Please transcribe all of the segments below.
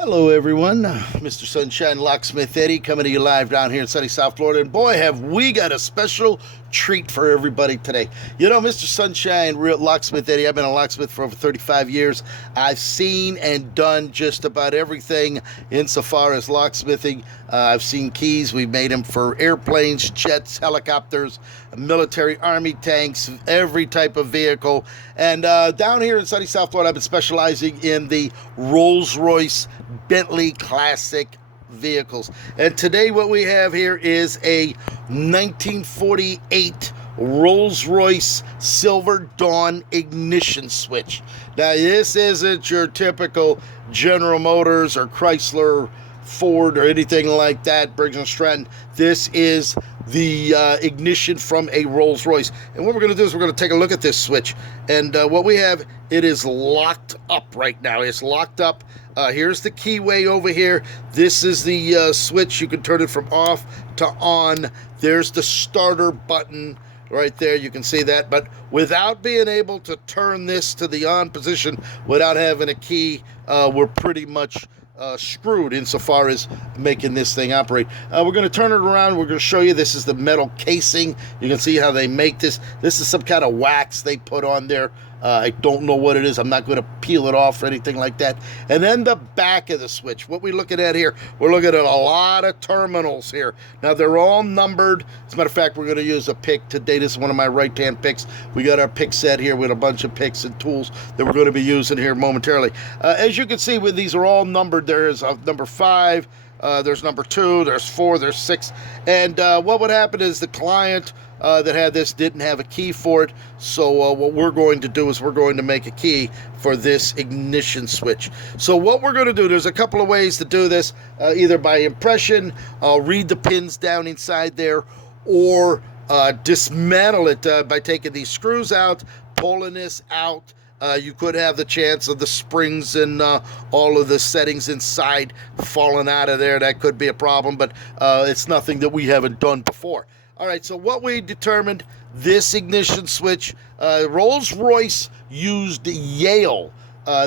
Hello, everyone. Mr. Sunshine Locksmith Eddie coming to you live down here in sunny South Florida. And boy, have we got a special treat for everybody today. You know, Mr. Sunshine Locksmith Eddie, I've been a locksmith for over 35 years. I've seen and done just about everything insofar as locksmithing. I've seen keys. We've made them for airplanes, jets, helicopters, military, army tanks, every type of vehicle. And down here in sunny South Florida, I've been specializing in the Rolls-Royce Bentley classic vehicles. And today what we have here is a 1948 Rolls-Royce Silver Dawn ignition switch. Now, this isn't your typical General Motors or Chrysler, Ford, or anything like that, Briggs & Stratton. This is the ignition from a Rolls-Royce. And what we're going to do is we're going to take a look at this switch. And what we have, it is locked up right now. It's locked up. Here's the keyway over here. This is the switch. You can turn it from off to on. There's the starter button right there. You can see that. But without being able to turn this to the on position without having a key, we're pretty much screwed insofar as making this thing operate. We're going to turn it around. We're going to show you. This is the metal casing. You can see how they make this. This is some kind of wax they put on there. I don't know what it is. I'm not going to peel it off or anything like that. And then the back of the switch. What we're looking at here, we're looking at a lot of terminals here. Now, they're all numbered. As a matter of fact, we're going to use a pick today. This is one of my right-hand picks. We got our pick set here with a bunch of picks and tools that we're going to be using here momentarily. As you can see, these are all numbered. There is number 5. There's number 2, there's 4, there's 6. And what would happen is the client that had this didn't have a key for it. So what we're going to do is we're going to make a key for this ignition switch. So what we're going to do, there's a couple of ways to do this, either by impression, read the pins down inside there, or dismantle it by taking these screws out, pulling this out. You could have the chance of the springs and all of the settings inside falling out of there. That could be a problem, but it's nothing that we haven't done before. All right, so what we determined, this ignition switch, Rolls-Royce used Yale.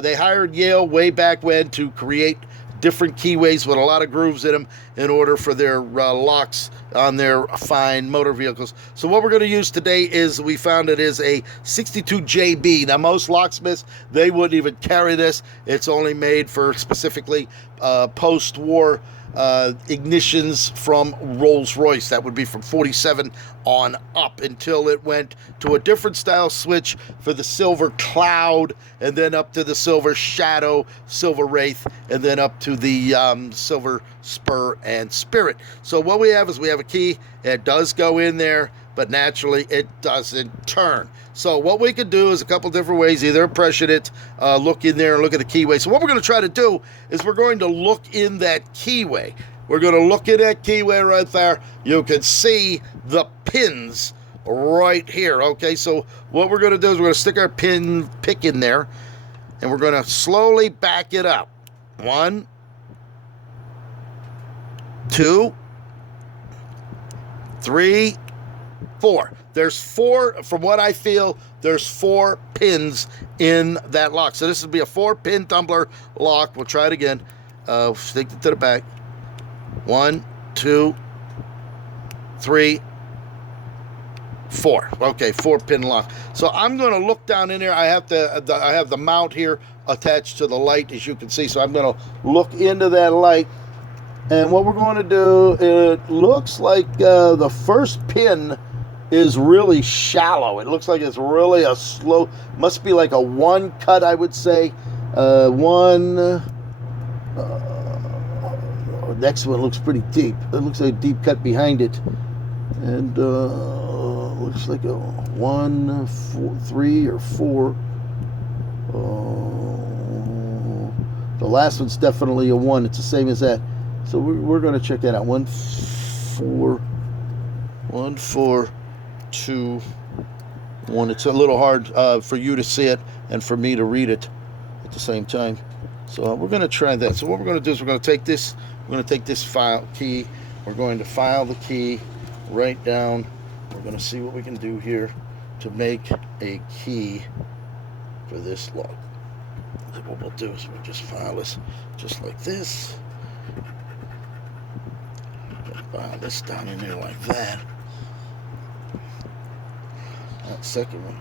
They hired Yale way back when to create different keyways with a lot of grooves in them in order for their locks on their fine motor vehicles. So what we're going to use today is, we found it is a 62JB. Now, most locksmiths, they wouldn't even carry this. It's only made for specifically post-war ignitions from Rolls-Royce. That would be from 47 on up until it went to a different style switch for the Silver Cloud, and then up to the Silver Shadow, Silver Wraith, and then up to the Silver Spur and Spirit. So what we have is we have a key. It does go in there, but naturally it doesn't turn. So what we could do is a couple different ways, either impression it, look in there and look at the keyway. So what we're going to try to do is we're going to look in that keyway. We're going to look in that keyway right there. You can see the pins right here. Okay, so what we're going to do is we're going to stick our pick in there, and we're going to slowly back it up. 1, 2, 3, 4. There's 4, from what I feel, there's 4 pins in that lock. So this would be a 4-pin tumbler lock. We'll try it again. Stick it to the back. 1, 2, 3, 4. Okay, 4-pin lock. So I'm going to look down in there. I have the mount here attached to the light, as you can see. So I'm going to look into that light. And what we're going to do, it looks like the first pin is really shallow. It looks like it's really a slow, must be like a 1 cut, I would say. Next one looks pretty deep. It looks like a deep cut behind it. And looks like a 1, 4, 3 or 4. The last one's definitely a 1. It's the same as that. So we're going to check that out. 1, 4, 2, 1. It's a little hard for you to see it and for me to read it at the same time. So we're going to try that. So what we're going to do is we're going to take this. We're going to take this file key. We're going to file the key right down. We're going to see what we can do here to make a key for this lock. What we'll do is we'll just file this just like this. File this down in there like that. That second one.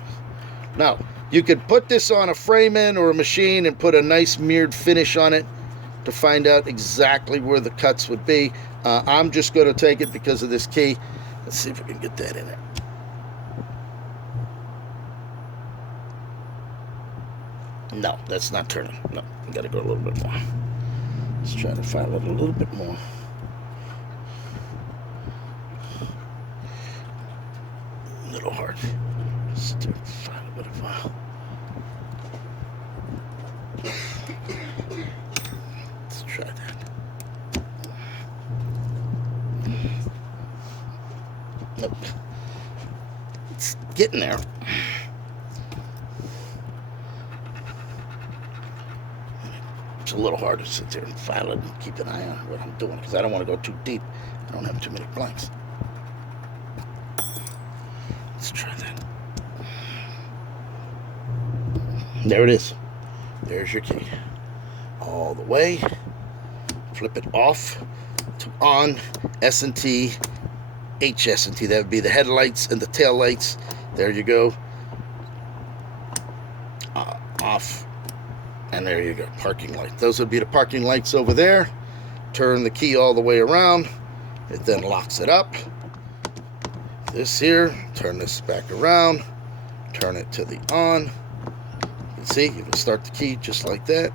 Now, you could put this on a frame-in or a machine and put a nice mirrored finish on it to find out exactly where the cuts would be. I'm just going to take it because of this key. Let's see if we can get that in there. No, that's not turning. No, we got to go a little bit more. Let's try to file it a little bit more. A little hard. Let's do file a bit of file. Let's try that. Nope. It's getting there. It's a little hard to sit there and file it and keep an eye on what I'm doing because I don't want to go too deep. I don't have too many blanks. Let's try that. There it is. There's your key. All the way. Flip it off to on, S&T, HS&T. That would be the headlights and the tail lights. There you go. Off. And there you go, parking light. Those would be the parking lights over there. Turn the key all the way around. It then locks it up. This here, turn this back around. Turn it to the on. You can see, you can start the key just like that.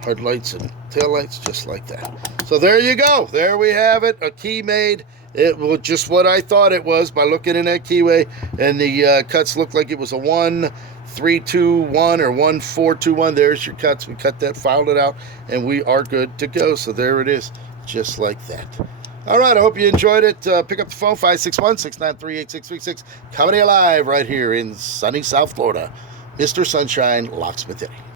Headlights and tail lights just like that. So there you go. There we have it, a key made. It was just what I thought it was by looking in that keyway. And the cuts looked like it was a 1-3-2-1 or 1-4-2-1. There's your cuts. We cut that, filed it out, and we are good to go. So there it is, just like that. All right, I hope you enjoyed it. Pick up the phone, 561-693-8636. Coming to you live right here in sunny South Florida. Mr. Sunshine, Locksmith Eddy.